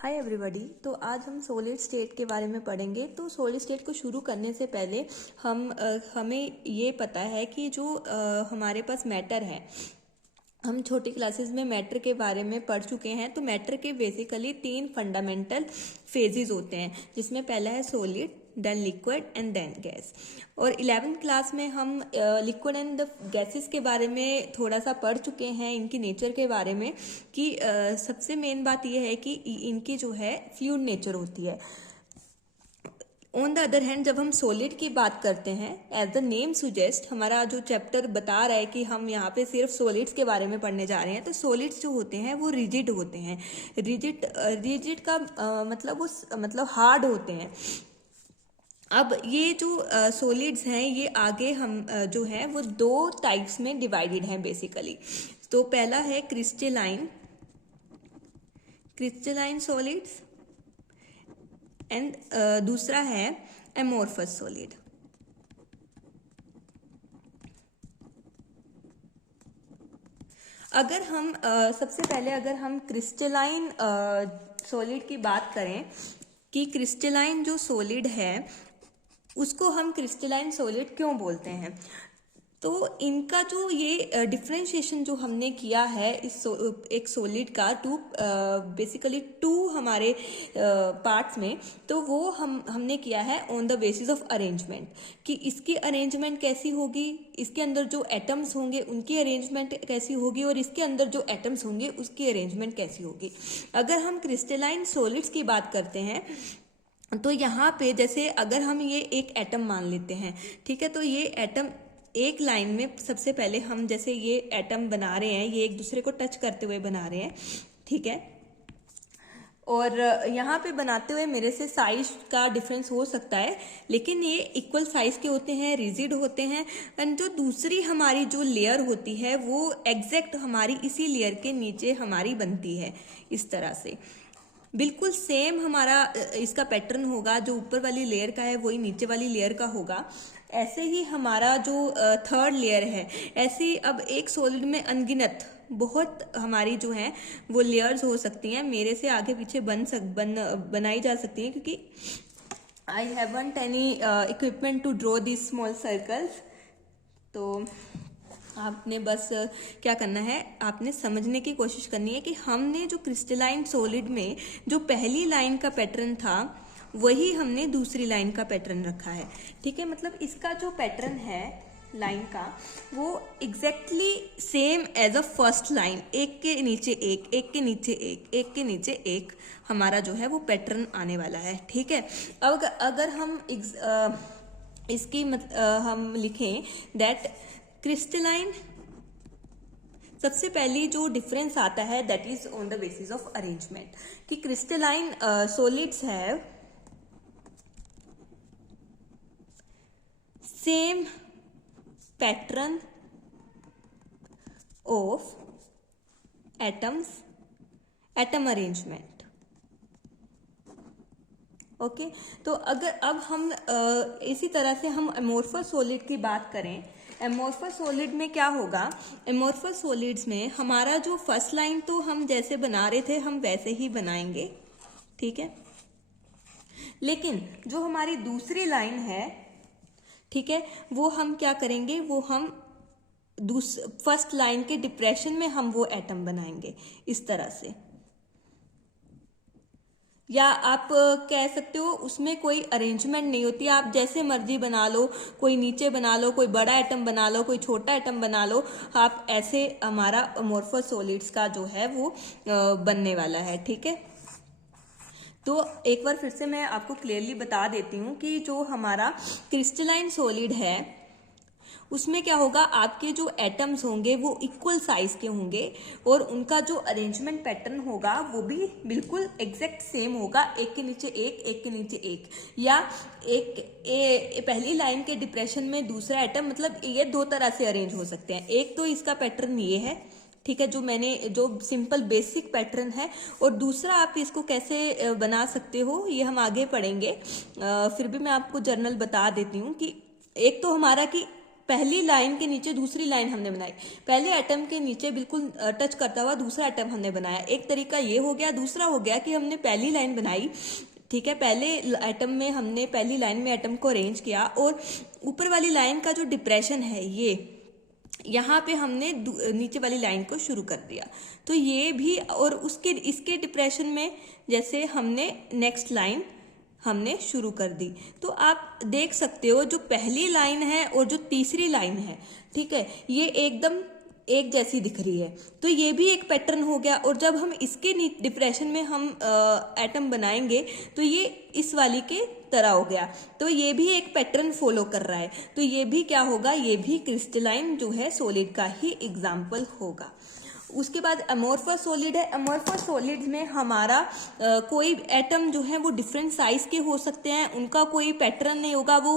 Hi everybody. तो आज हम सॉलिड स्टेट के बारे में पढ़ेंगे। तो सॉलिड स्टेट को शुरू करने से पहले हमें ये पता है कि जो हमारे पास मैटर है, हम छोटी क्लासेस में मैटर के बारे में पढ़ चुके हैं। तो मैटर के बेसिकली 3 फंडामेंटल फेजेस होते हैं, जिसमें पहला है solid, then liquid and then gas. और 11th क्लास में हम लिक्विड एंड द गैसेस के बारे में थोड़ा सा पढ़ चुके हैं, इनकी नेचर के बारे में कि सबसे मेन बात यह है कि इनकी जो है फ्लूइड नेचर होती है। ऑन द अदर हैंड जब हम सॉलिड की बात करते हैं, एज द नेम सुजेस्ट, हमारा जो चैप्टर बता रहा है कि हम यहाँ पे सिर्फ सॉलिड्स के बारे में पढ़ने जा रहे हैं। तो सॉलिड्स जो होते हैं वो रिजिड होते हैं। रिजिड का मतलब हार्ड होते हैं। अब ये जो सॉलिड्स हैं ये आगे हम जो है वो 2 टाइप्स में डिवाइडेड हैं बेसिकली। तो पहला है क्रिस्टलाइन सॉलिड्स एंड दूसरा है एमोर्फस सॉलिड। अगर हम सबसे पहले अगर हम क्रिस्टलाइन सॉलिड की बात करें कि क्रिस्टलाइन जो सॉलिड है उसको हम क्रिस्टलाइन सॉलिड क्यों बोलते हैं, तो इनका जो ये डिफ्रेंशिएशन जो हमने किया है इस एक सॉलिड का बेसिकली 2 हमारे पार्ट्स में, तो वो हमने किया है on the basis of arrangement कि इसकी अरेंजमेंट कैसी होगी, इसके अंदर जो एटम्स होंगे उनकी अरेंजमेंट कैसी होगी और इसके अंदर जो एटम्स होंगे उसकी अरेंजमेंट कैसी होगी। अगर हम क्रिस्टलाइन सॉलिड्स की बात करते हैं तो यहाँ पे जैसे अगर हम ये एक एटम मान लेते हैं, ठीक है, तो ये एटम एक लाइन में सबसे पहले हम जैसे ये एटम बना रहे हैं, ये एक दूसरे को टच करते हुए बना रहे हैं, ठीक है। और यहाँ पे बनाते हुए मेरे से साइज का डिफरेंस हो सकता है, लेकिन ये इक्वल साइज के होते हैं, रिजिड होते हैं। एंड जो दूसरी हमारी जो लेयर होती है वो एग्जैक्ट हमारी इसी लेयर के नीचे हमारी बनती है। इस तरह से बिल्कुल सेम हमारा इसका पैटर्न होगा, जो ऊपर वाली लेयर का है वही नीचे वाली लेयर का होगा। ऐसे ही हमारा जो थर्ड लेयर है, ऐसे अब एक सॉलिड में अनगिनत बहुत हमारी जो है वो लेयर्स हो सकती हैं, मेरे से आगे पीछे बनाई जा सकती हैं, क्योंकि I haven't any equipment to draw this small circles. तो आपने बस क्या करना है, आपने समझने की कोशिश करनी है कि हमने जो क्रिस्टलाइन सॉलिड में जो पहली लाइन का पैटर्न था वही हमने दूसरी लाइन का पैटर्न रखा है, ठीक है। मतलब इसका जो पैटर्न है लाइन का वो exactly same as a first line, एक के नीचे एक, एक के नीचे एक, एक के नीचे एक हमारा जो है वो पैटर्न आने वाला है, ठीक है। अब अगर हम हम लिखें दैट क्रिस्टलाइन, सबसे पहली जो डिफरेंस आता है that is on the basis of arrangement कि crystalline solids have same pattern of atom arrangement. Okay, तो अगर अब हम इसी तरह से हम एमोर्फस सॉलिड की बात करें, एमोर्फस सॉलिड में क्या होगा, एमोर्फस सॉलिड्स में हमारा जो फर्स्ट लाइन तो हम जैसे बना रहे थे हम वैसे ही बनाएंगे, ठीक है। लेकिन जो हमारी दूसरी लाइन है, ठीक है, वो हम क्या करेंगे, वो हम फर्स्ट लाइन के डिप्रेशन में हम वो एटम बनाएंगे इस तरह से, या आप कह सकते हो उसमें कोई अरेंजमेंट नहीं होती, आप जैसे मर्जी बना लो, कोई नीचे बना लो, कोई बड़ा एटम बना लो, कोई छोटा एटम बना लो, आप ऐसे हमारा अमोर्फस सॉलिड्स का जो है वो बनने वाला है, ठीक है। तो एक बार फिर से मैं आपको क्लियरली बता देती हूँ कि जो हमारा क्रिस्टलाइन सॉलिड है उसमें क्या होगा, आपके जो एटम्स होंगे वो इक्वल साइज के होंगे और उनका जो अरेंजमेंट पैटर्न होगा वो भी बिल्कुल एग्जैक्ट सेम होगा, एक के नीचे एक, एक के नीचे एक, या पहली लाइन के डिप्रेशन में दूसरा एटम, मतलब ये 2 तरह से अरेंज हो सकते हैं। एक तो इसका पैटर्न ये है, ठीक है, जो सिंपल बेसिक पैटर्न है, और दूसरा आप इसको कैसे बना सकते हो ये हम आगे पढ़ेंगे। फिर भी मैं आपको जर्नल बता देती हूँ कि एक तो हमारा कि पहली लाइन के नीचे दूसरी लाइन हमने बनाई, पहले एटम के नीचे बिल्कुल टच करता हुआ दूसरा एटम हमने बनाया। एक तरीका ये हो गया। दूसरा हो गया कि हमने पहली लाइन बनाई, ठीक है, पहले एटम में हमने पहली लाइन में एटम को अरेंज किया और ऊपर वाली लाइन का जो डिप्रेशन है ये यहाँ पे हमने नीचे वाली लाइन को शुरू कर दिया। तो ये भी, और उसके इसके डिप्रेशन में जैसे हमने नेक्स्ट लाइन हमने शुरू कर दी। तो आप देख सकते हो जो पहली लाइन है और जो तीसरी लाइन है, ठीक है, ये एकदम एक जैसी दिख रही है। तो ये भी एक पैटर्न हो गया। और जब हम इसके डिप्रेशन में हम एटम बनाएंगे तो ये इस वाली के तरह हो गया। तो ये भी एक पैटर्न फॉलो कर रहा है। तो ये भी क्या होगा, ये भी क्रिस्टलाइन जो है सॉलिड का ही एग्जाम्पल होगा। उसके बाद अमोर्फस सॉलिड है। अमोर्फस सॉलिड में हमारा कोई एटम जो है वो डिफरेंट साइज के हो सकते हैं, उनका कोई पैटर्न नहीं होगा, वो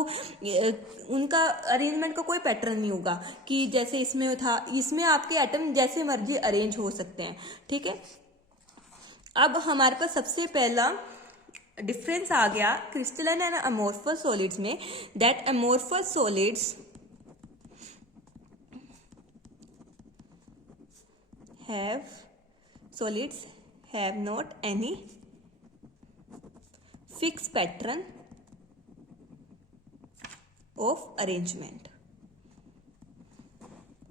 उनका अरेंजमेंट का कोई पैटर्न नहीं होगा कि जैसे इसमें था। इसमें आपके एटम जैसे मर्जी अरेंज हो सकते हैं, ठीक है। अब हमारे पास सबसे पहला डिफरेंस आ गया क्रिस्टलाइन एंड अमोर्फस सॉलिड्स में, that amorphous solids have not any fixed pattern of arrangement.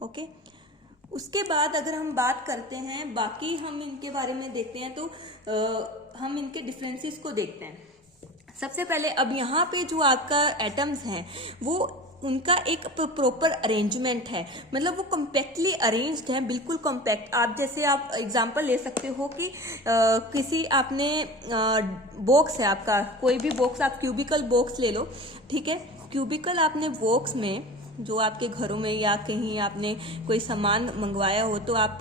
Okay, उसके बाद अगर हम बात करते हैं, बाकी हम इनके बारे में देखते हैं तो हम इनके डिफरेंसेस को देखते हैं। सबसे पहले अब यहाँ पे जो आपका एटम्स हैं वो उनका एक प्रॉपर अरेंजमेंट है, मतलब वो कम्पैक्टली अरेंज्ड है, बिल्कुल कम्पैक्ट। आप जैसे आप एग्जांपल ले सकते हो कि किसी आपने बॉक्स है आपका, कोई भी बॉक्स, आप क्यूबिकल बॉक्स ले लो, ठीक है। क्यूबिकल आपने बॉक्स में जो आपके घरों में या कहीं आपने कोई सामान मंगवाया हो तो आप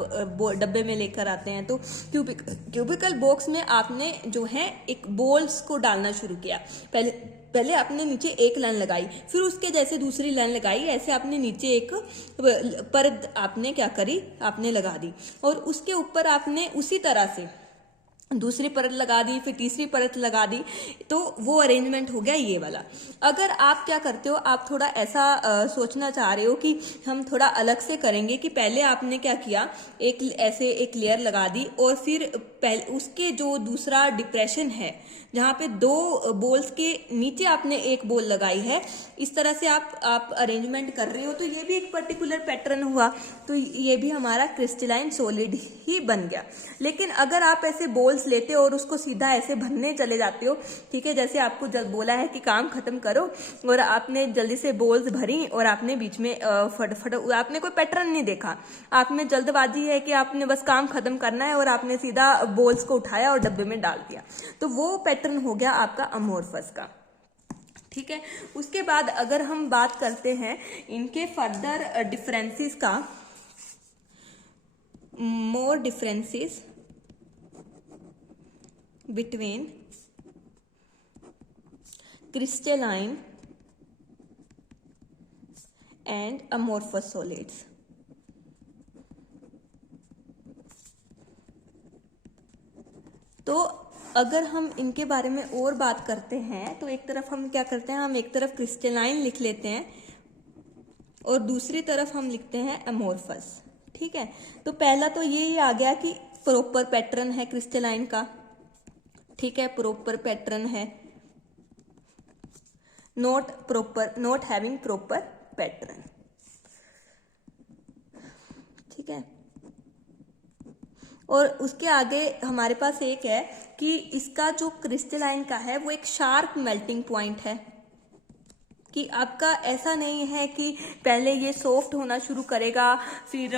डब्बे में लेकर आते हैं। तो क्यूबिकल बॉक्स में आपने जो है एक बॉल्स को डालना शुरू किया। पहले आपने नीचे एक लाइन लगाई, फिर उसके जैसे दूसरी लाइन लगाई, ऐसे आपने नीचे एक परत आपने क्या करी, आपने लगा दी, और उसके ऊपर आपने उसी तरह से दूसरी परत लगा दी, फिर तीसरी परत लगा दी। तो वो अरेंजमेंट हो गया ये वाला। अगर आप क्या करते हो, आप थोड़ा ऐसा सोचना चाह रहे हो कि हम थोड़ा अलग से करेंगे, कि पहले आपने क्या किया, एक ऐसे एक लेयर लगा दी और फिर उसके जो दूसरा डिप्रेशन है जहाँ पे दो बॉल्स के नीचे आपने एक बॉल लगाई है, इस तरह से आप अरेंजमेंट कर रहे हो, तो ये भी एक पर्टिकुलर पैटर्न हुआ। तो ये भी हमारा क्रिस्टलाइन सॉलिड ही बन गया। लेकिन अगर आप ऐसे बॉल्स लेते हो और उसको सीधा ऐसे भरने चले जाते हो, ठीक है, जैसे आपको बोला है कि काम खत्म करो और आपने जल्दी से बॉल्स भरी और आपने बीच में फटाफट, आपने कोई पैटर्न नहीं देखा, आप में जल्दबाजी है कि आपने बस काम खत्म करना है और आपने सीधा बॉल्स को उठाया और डब्बे में डाल दिया, तो वो पैटर्न हो गया आपका अमोर्फस का, ठीक है। उसके बाद अगर हम बात करते हैं इनके फर्दर डिफरेंसेस का, more differences between crystalline and amorphous solids. तो अगर हम इनके बारे में और बात करते हैं तो एक तरफ हम क्या करते हैं, हम एक तरफ क्रिस्टलाइन लिख लेते हैं और दूसरी तरफ हम लिखते हैं अमोर्फस, ठीक है। तो पहला तो ये ही आ गया कि प्रॉपर पैटर्न है क्रिस्टलाइन का, ठीक है, प्रॉपर पैटर्न है, नॉट हैविंग प्रॉपर पैटर्न, ठीक है। और उसके आगे हमारे पास एक है कि इसका जो क्रिस्टलाइन का है वो एक शार्प मेल्टिंग पॉइंट है, कि आपका ऐसा नहीं है कि पहले ये सॉफ्ट होना शुरू करेगा फिर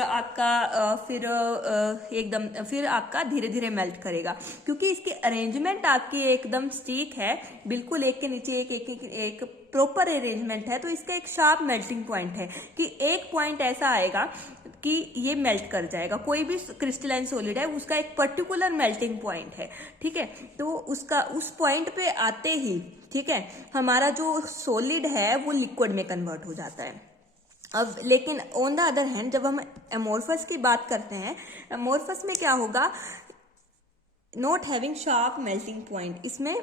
आपका धीरे धीरे मेल्ट करेगा, क्योंकि इसकी अरेंजमेंट आपकी एकदम स्टीक है, बिल्कुल एक के नीचे एक प्रॉपर अरेंजमेंट है। तो इसका एक शार्प मेल्टिंग पॉइंट है कि एक पॉइंट ऐसा आएगा कि ये मेल्ट कर जाएगा। कोई भी क्रिस्टलाइन सॉलिड है उसका एक पर्टिकुलर मेल्टिंग पॉइंट है, ठीक है। तो उसका उस पॉइंट पे आते ही, ठीक है, हमारा जो सॉलिड है वो लिक्विड में कन्वर्ट हो जाता है। अब लेकिन ऑन द अदर हैंड जब हम अमोर्फस की बात करते हैं, अमोर्फस में क्या होगा, not having sharp melting point, इसमें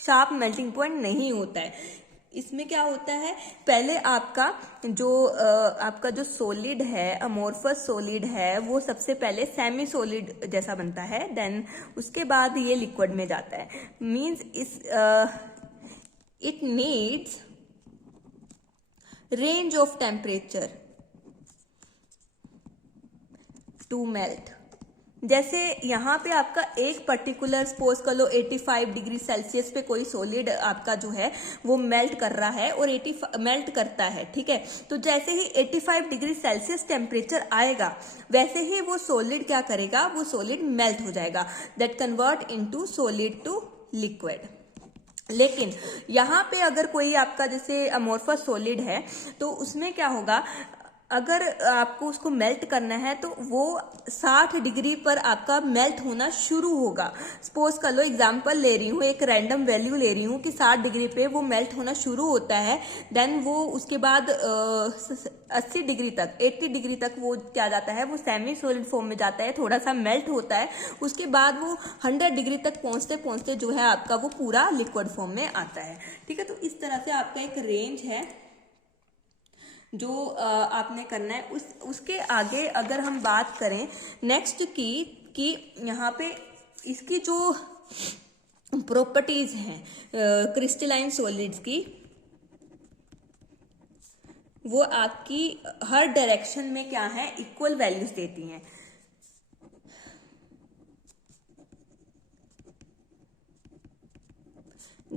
शार्प मेल्टिंग पॉइंट नहीं होता है। इसमें क्या होता है, पहले आपका जो सॉलिड है, अमोर्फस सॉलिड है, वो सबसे पहले सेमी सॉलिड जैसा बनता है, देन उसके बाद ये लिक्विड में जाता है। Means it needs range of temperature to melt. जैसे यहाँ पे आपका एक पर्टिकुलर सपोज कर लो 85 डिग्री सेल्सियस पे कोई सॉलिड आपका जो है वो मेल्ट कर रहा है और 80 मेल्ट करता है, ठीक है। तो जैसे ही 85 डिग्री सेल्सियस टेम्परेचर आएगा वैसे ही वो सॉलिड क्या करेगा, वो सॉलिड मेल्ट हो जाएगा, that convert into solid to liquid. लेकिन यहाँ पे अगर कोई आपका जैसे अमोर्फस सॉलिड है तो उसमें क्या होगा, अगर आपको उसको मेल्ट करना है तो वो 60 डिग्री पर आपका मेल्ट होना शुरू होगा। सपोज कर लो, एग्जांपल ले रही हूँ, एक रैंडम वैल्यू ले रही हूँ कि 60 डिग्री पे वो मेल्ट होना शुरू होता है, देन वो उसके बाद 80 डिग्री तक 80 डिग्री तक वो क्या जाता है, वो सेमी सॉलिड फॉर्म में जाता है, थोड़ा सा मेल्ट होता है, उसके बाद वो 100 डिग्री तक पहुंचते पहुंचते जो है आपका वो पूरा लिक्विड फॉर्म में आता है, ठीक है। तो इस तरह से आपका एक रेंज है जो आपने करना है। उसके आगे अगर हम बात करें नेक्स्ट की, कि यहाँ पे इसकी जो प्रॉपर्टीज हैं क्रिस्टलाइन सॉलिड्स की, वो आपकी हर डायरेक्शन में क्या है, इक्वल वैल्यूज देती हैं।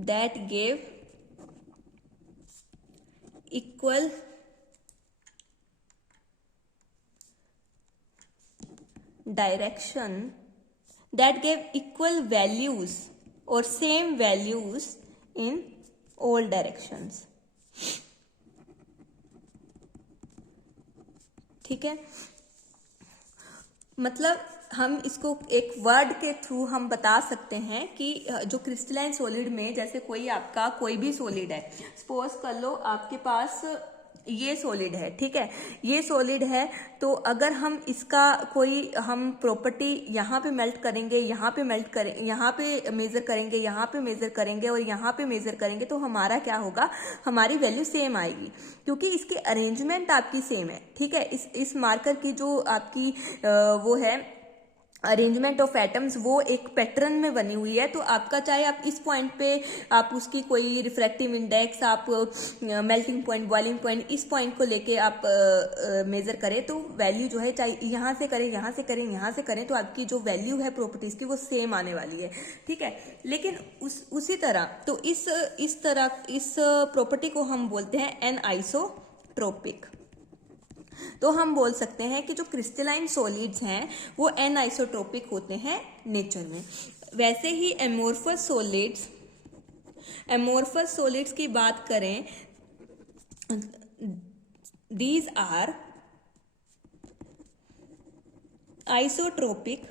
That give equal direction, that gave equal values or same values in all directions, ठीक है। मतलब हम इसको एक वर्ड के थ्रू हम बता सकते हैं कि जो क्रिस्टलाइन सॉलिड में, जैसे कोई भी सॉलिड है, सपोज कर लो आपके पास ये सॉलिड है, ठीक है, ये सॉलिड है, तो अगर हम इसका कोई हम प्रॉपर्टी यहाँ पे मेल्ट करेंगे, यहाँ पे मेल्ट करें, यहाँ पे मेजर करेंगे, यहाँ पे मेजर करेंगे और यहाँ पे मेजर करेंगे, तो हमारा क्या होगा, हमारी वैल्यू सेम आएगी, क्योंकि इसकी अरेंजमेंट आपकी सेम है, ठीक है। इस मार्कर की जो आपकी वो है अरेंजमेंट ऑफ एटम्स, वो एक पैटर्न में बनी हुई है। तो आपका चाहे आप इस पॉइंट पे आप उसकी कोई रिफ्रैक्टिव इंडेक्स, आप मेल्टिंग पॉइंट, बॉइलिंग पॉइंट, इस पॉइंट को लेके आप मेजर करें तो वैल्यू जो है, चाहे यहाँ से करें, यहाँ से करें, यहाँ से करें, तो आपकी जो वैल्यू है प्रॉपर्टीज की वो सेम आने वाली है, ठीक है। लेकिन उसी तरह तो इस प्रॉपर्टी को हम बोलते हैं एनआइसोट्रोपिक। तो हम बोल सकते हैं कि जो क्रिस्टलाइन सॉलिड्स हैं वो एनआइसोट्रोपिक होते हैं नेचर में। वैसे ही एमोर्फस सॉलिड्स की बात करें, these are isotropic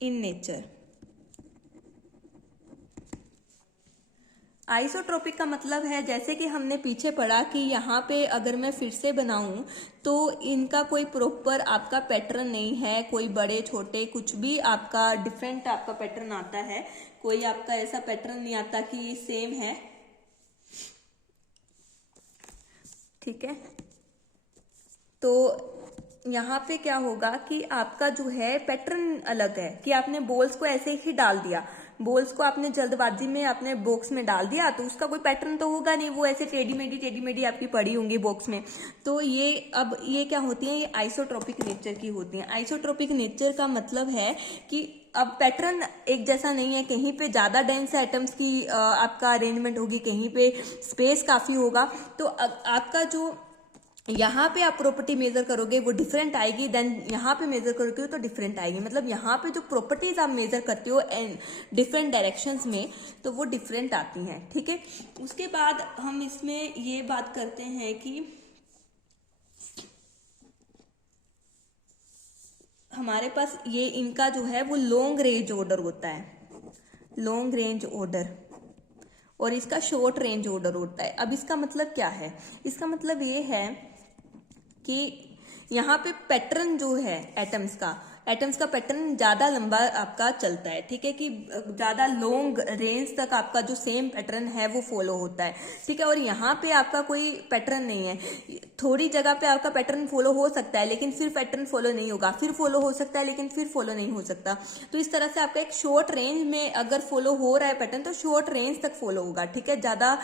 in nature. Isotropic का मतलब है, जैसे कि हमने पीछे पढ़ा कि यहाँ पे अगर मैं फिर से बनाऊं तो इनका कोई प्रॉपर आपका पैटर्न नहीं है, कोई बड़े छोटे कुछ भी आपका डिफरेंट आपका पैटर्न आता है, कोई आपका ऐसा पैटर्न नहीं आता कि ये सेम है, ठीक है। तो यहाँ पे क्या होगा कि आपका जो है पैटर्न अलग है, कि आपने बॉल्स को ऐसे ही डाल दिया, बॉल्स को आपने जल्दबाजी में आपने बॉक्स में डाल दिया, तो उसका कोई पैटर्न तो होगा नहीं, वो ऐसे टेढ़ी मेढ़ी आपकी पड़ी होंगी बॉक्स में। तो ये क्या होती है, ये आइसोट्रोपिक नेचर की होती हैं। आइसोट्रोपिक नेचर का मतलब है कि अब पैटर्न एक जैसा नहीं है, कहीं पे ज्यादा डेंस एटम्स की आपका अरेंजमेंट होगी, कहीं पे स्पेस काफी होगा, तो आपका जो यहाँ पे आप प्रॉपर्टी मेजर करोगे वो डिफरेंट आएगी, देन यहाँ पे मेजर करोगे तो डिफरेंट आएगी। मतलब यहाँ पे जो प्रॉपर्टीज आप मेजर करते हो डिफरेंट डायरेक्शंस में, तो वो डिफरेंट आती हैं, ठीक है। उसके बाद हम इसमें ये बात करते हैं कि हमारे पास ये इनका जो है वो लॉन्ग रेंज ऑर्डर होता है, लॉन्ग रेंज ऑर्डर, और इसका शॉर्ट रेंज ऑर्डर होता है। अब इसका मतलब क्या है, इसका मतलब ये है कि यहाँ पे पैटर्न जो है एटम्स का, एटम्स का पैटर्न ज्यादा लंबा आपका चलता है, ठीक है, कि ज्यादा लॉन्ग रेंज तक आपका जो सेम पैटर्न है वो फॉलो होता है, ठीक है। और यहाँ पे आपका कोई पैटर्न नहीं है, थोड़ी जगह पे आपका पैटर्न फॉलो हो सकता है लेकिन फिर पैटर्न फॉलो नहीं होगा, फिर फॉलो हो सकता है लेकिन फिर फॉलो नहीं हो सकता। तो इस तरह से आपका एक शॉर्ट रेंज में अगर फॉलो हो रहा है पैटर्न तो शॉर्ट रेंज तक फॉलो होगा, ठीक है, ज्यादा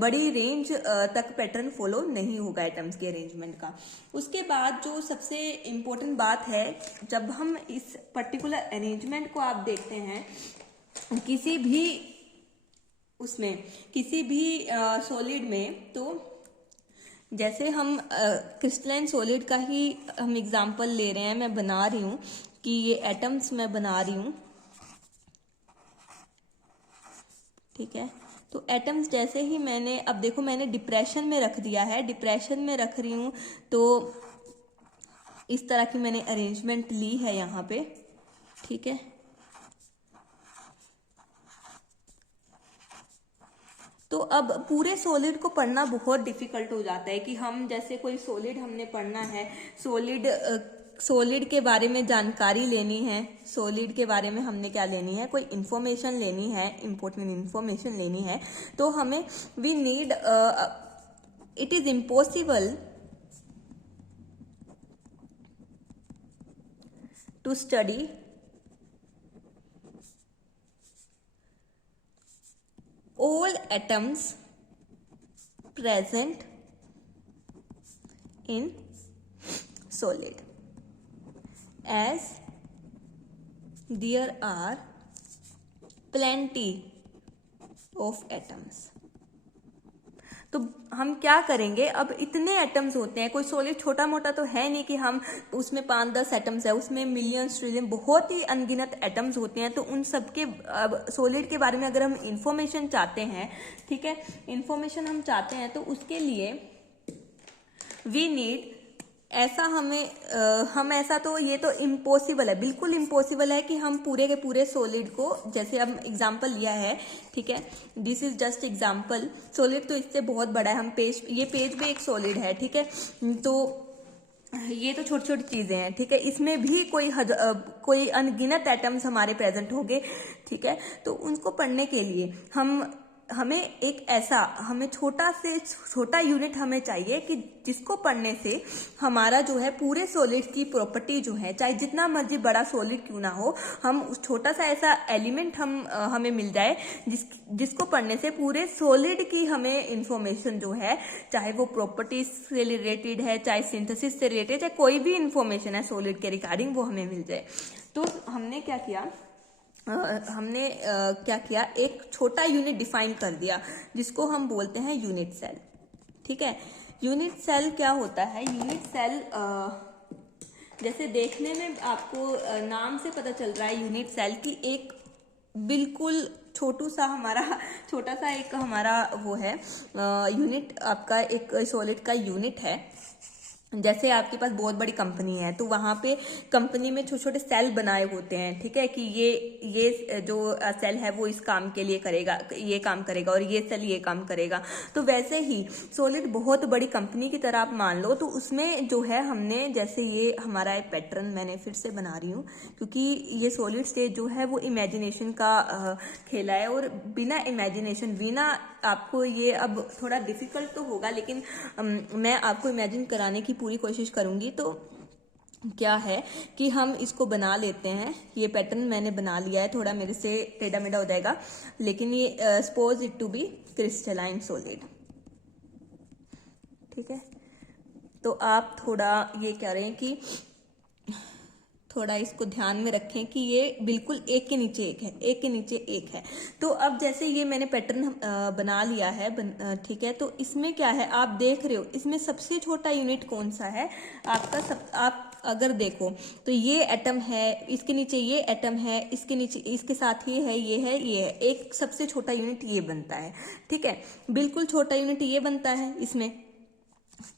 बड़ी रेंज तक पैटर्न फॉलो नहीं होगा एटम्स के अरेंजमेंट का। उसके बाद जो सबसे इम्पोर्टेंट बात है, जब हम इस पर्टिकुलर अरेंजमेंट को आप देखते हैं किसी भी उसमें, किसी भी सॉलिड में, तो जैसे हम क्रिस्टलाइन सॉलिड का ही हम एग्जांपल ले रहे हैं, मैं बना रही हूं कि ये एटम्स मैं बना रही हूं, ठीक है। तो एटम्स जैसे ही मैंने, अब देखो मैंने डिप्रेशन में रख दिया है, डिप्रेशन में रख रही हूं, तो इस तरह की मैंने अरेंजमेंट ली है यहाँ पे, ठीक है। तो अब पूरे सॉलिड को पढ़ना बहुत डिफिकल्ट हो जाता है कि हम जैसे कोई सॉलिड हमने पढ़ना है, सॉलिड के बारे में जानकारी लेनी है, सॉलिड के बारे में हमने क्या लेनी है, कोई इंफॉर्मेशन लेनी है, इंपॉर्टेंट इंफॉर्मेशन लेनी है, तो हमें we need, it is impossible to study all atoms present in solid as there are plenty of atoms। तो हम क्या करेंगे, अब इतने एटम्स होते हैं, कोई सॉलिड छोटा मोटा तो है नहीं कि हम उसमें 5-10 एटम्स है, उसमें मिलियंस ट्रिलियन बहुत ही अनगिनत एटम्स होते हैं। तो उन सब के, अब सॉलिड के बारे में अगर हम इंफॉर्मेशन चाहते हैं, ठीक है, इंफॉर्मेशन हम चाहते हैं, तो उसके लिए वी नीड, ऐसा हम ऐसा, तो ये तो इम्पॉसिबल है, बिल्कुल इम्पॉसिबल है कि हम पूरे के पूरे सॉलिड को, जैसे हम एग्जांपल लिया है, ठीक है, this is just example, solid तो इससे बहुत बड़ा है, हम पेज, ये पेज भी एक सॉलिड है, ठीक है। तो ये तो छोटी छोटी चीजें हैं, ठीक है, इसमें भी कोई अनगिनत एटम्स हमारे प्रेजेंट होंगे, ठीक है। तो उनको पढ़ने के लिए हमें एक ऐसा, हमें छोटा से छोटा यूनिट हमें चाहिए कि जिसको पढ़ने से हमारा जो है पूरे सॉलिड की प्रॉपर्टी जो है, चाहे जितना मर्जी बड़ा सॉलिड क्यों ना हो, हम उस छोटा सा ऐसा एलिमेंट हमें मिल जाए जिसको पढ़ने से पूरे सॉलिड की हमें इंफॉर्मेशन जो है, चाहे वो प्रॉपर्टीज से रिलेटेड है, चाहे सिंथेसिस से रिलेटेड, चाहे कोई भी इंफॉर्मेशन है सॉलिड के रिगार्डिंग, वो हमें मिल जाए। तो हमने क्या किया, क्या किया, एक छोटा यूनिट डिफाइन कर दिया जिसको हम बोलते हैं यूनिट सेल, ठीक है। यूनिट सेल क्या होता है, यूनिट सेल जैसे देखने में आपको नाम से पता चल रहा है, यूनिट सेल की एक बिल्कुल छोटा सा एक हमारा वो है यूनिट, आपका एक सॉलिड का यूनिट है। जैसे आपके पास बहुत बड़ी कंपनी है, तो वहां पे कंपनी में छोटे छोटे सेल बनाए होते हैं, ठीक है, कि ये जो सेल है वो इस काम के लिए करेगा, ये काम करेगा, और ये सेल ये काम करेगा। तो वैसे ही सॉलिड बहुत बड़ी कंपनी की तरह आप मान लो, तो उसमें जो है हमने, जैसे ये हमारा एक पैटर्न मैंने फिर से बना रही हूँ, क्योंकि ये सॉलिड स्टेट जो है वो इमेजिनेशन का खेला है, और बिना इमेजिनेशन, बिना आपको, ये अब थोड़ा डिफिकल्ट तो होगा लेकिन मैं आपको इमेजिन कराने की पूरी कोशिश करूंगी। तो क्या है कि हम इसको बना लेते हैं, ये पैटर्न मैंने बना लिया है, थोड़ा मेरे से टेढ़ा मेढ़ा हो जाएगा, लेकिन ये suppose it to be crystalline solid, ठीक है। तो आप थोड़ा ये कह रहे हैं कि थोड़ा इसको ध्यान में रखें कि ये बिल्कुल एक के नीचे एक है, एक के नीचे एक है। तो अब जैसे ये मैंने पैटर्न बना लिया है, ठीक है। तो इसमें क्या है, आप देख रहे हो, इसमें सबसे छोटा यूनिट कौन सा है आपका, आप अगर देखो तो ये एटम है, इसके नीचे ये एटम है, इसके नीचे, इसके साथ ये है, ये है, ये है, एक सबसे छोटा यूनिट ये बनता है, ठीक है। बिल्कुल छोटा यूनिट ये बनता है इसमें,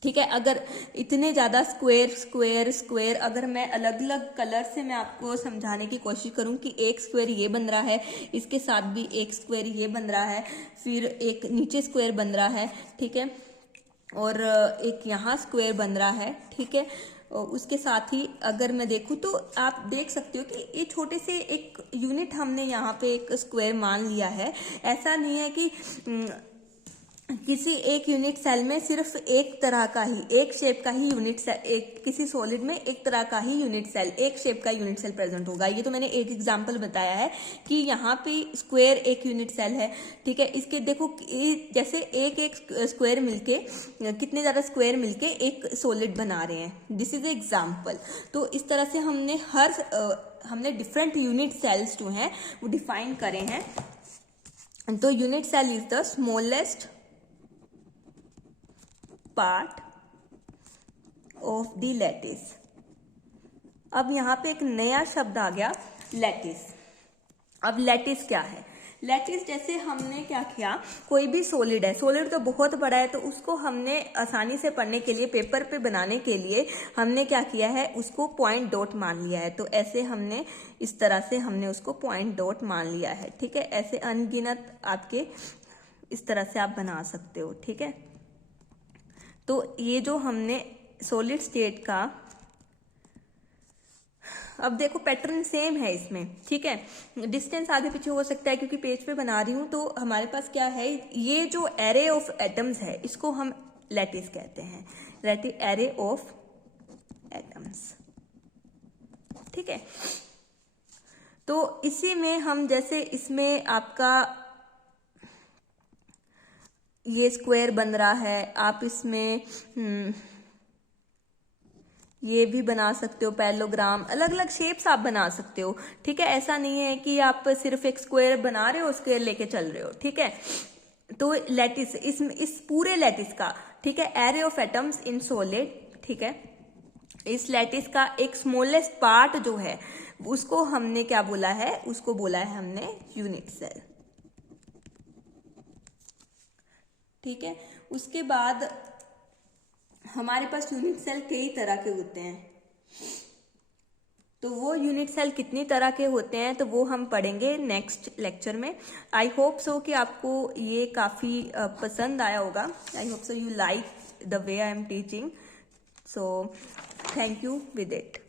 ठीक है। अगर इतने ज्यादा स्क्वायर अगर मैं अलग अलग कलर से मैं आपको समझाने की कोशिश करूं कि एक स्क्वायर ये बन रहा है, इसके साथ भी एक स्क्वायर ये बन रहा है, फिर एक नीचे स्क्वायर बन रहा है, ठीक है, और एक यहाँ स्क्वायर बन रहा है, ठीक है, उसके साथ ही अगर मैं देखूँ तो आप देख सकते हो कि ये छोटे से एक यूनिट हमने यहाँ पे एक स्क्वायर मान लिया है। ऐसा नहीं है कि किसी एक यूनिट सेल में सिर्फ एक तरह का ही, एक शेप का ही यूनिट सेल, एक किसी सॉलिड में एक तरह का ही यूनिट सेल, एक शेप का यूनिट सेल प्रेजेंट होगा। ये तो मैंने एक एग्जांपल बताया है कि यहाँ पे स्क्वायर एक यूनिट सेल है, ठीक है। इसके देखो जैसे एक एक स्क्वायर मिलके, कितने ज्यादा स्क्वायर मिलके एक सॉलिड बना रहे हैं, दिस इज एग्जाम्पल। तो इस तरह से हमने डिफरेंट यूनिट सेल्स जो हैं वो डिफाइन करे हैं। तो unit cell is the smallest part of the lattice. अब यहां पे एक नया शब्द आ गया, लैटिस। अब लैटिस क्या है? लैटिस जैसे हमने क्या किया, कोई भी सॉलिड है, सॉलिड तो बहुत बड़ा है, तो उसको हमने आसानी से पढ़ने के लिए, पेपर पे बनाने के लिए हमने क्या किया है, उसको पॉइंट डॉट मान लिया है। तो ऐसे हमने इस तरह से हमने उसको पॉइंट डॉट मान लिया है, ठीक है। ऐसे अनगिनत आपके इस तरह से आप बना सकते हो, ठीक है। तो ये जो हमने सॉलिड स्टेट का, अब देखो पैटर्न सेम है इसमें, ठीक है। डिस्टेंस आगे पीछे हो सकता है क्योंकि पेज पे बना रही हूं। तो हमारे पास क्या है, ये जो एरे ऑफ एटम्स है इसको हम लैटिस कहते हैं, एरे ऑफ एटम्स, ठीक है। तो इसी में हम जैसे इसमें आपका ये स्क्वायर बन रहा है, आप इसमें ये भी बना सकते हो, पैरेललोग्राम, अलग अलग शेप्स आप बना सकते हो, ठीक है। ऐसा नहीं है कि आप सिर्फ एक स्क्वायर बना रहे हो, स्क्वायर लेके चल रहे हो, ठीक है। तो लैटिस, इस पूरे लैटिस का, ठीक है, array of atoms in solid, ठीक है, इस लैटिस का एक स्मॉलेस्ट पार्ट जो है उसको हमने क्या बोला है, उसको बोला है हमने यूनिट सेल, ठीक है। उसके बाद हमारे पास यूनिट सेल कई तरह के होते हैं। तो वो यूनिट सेल कितनी तरह के होते हैं तो वो हम पढ़ेंगे नेक्स्ट लेक्चर में। आई होप सो कि आपको ये काफ़ी पसंद आया होगा। I hope so you like the way I am teaching. So thank you with it.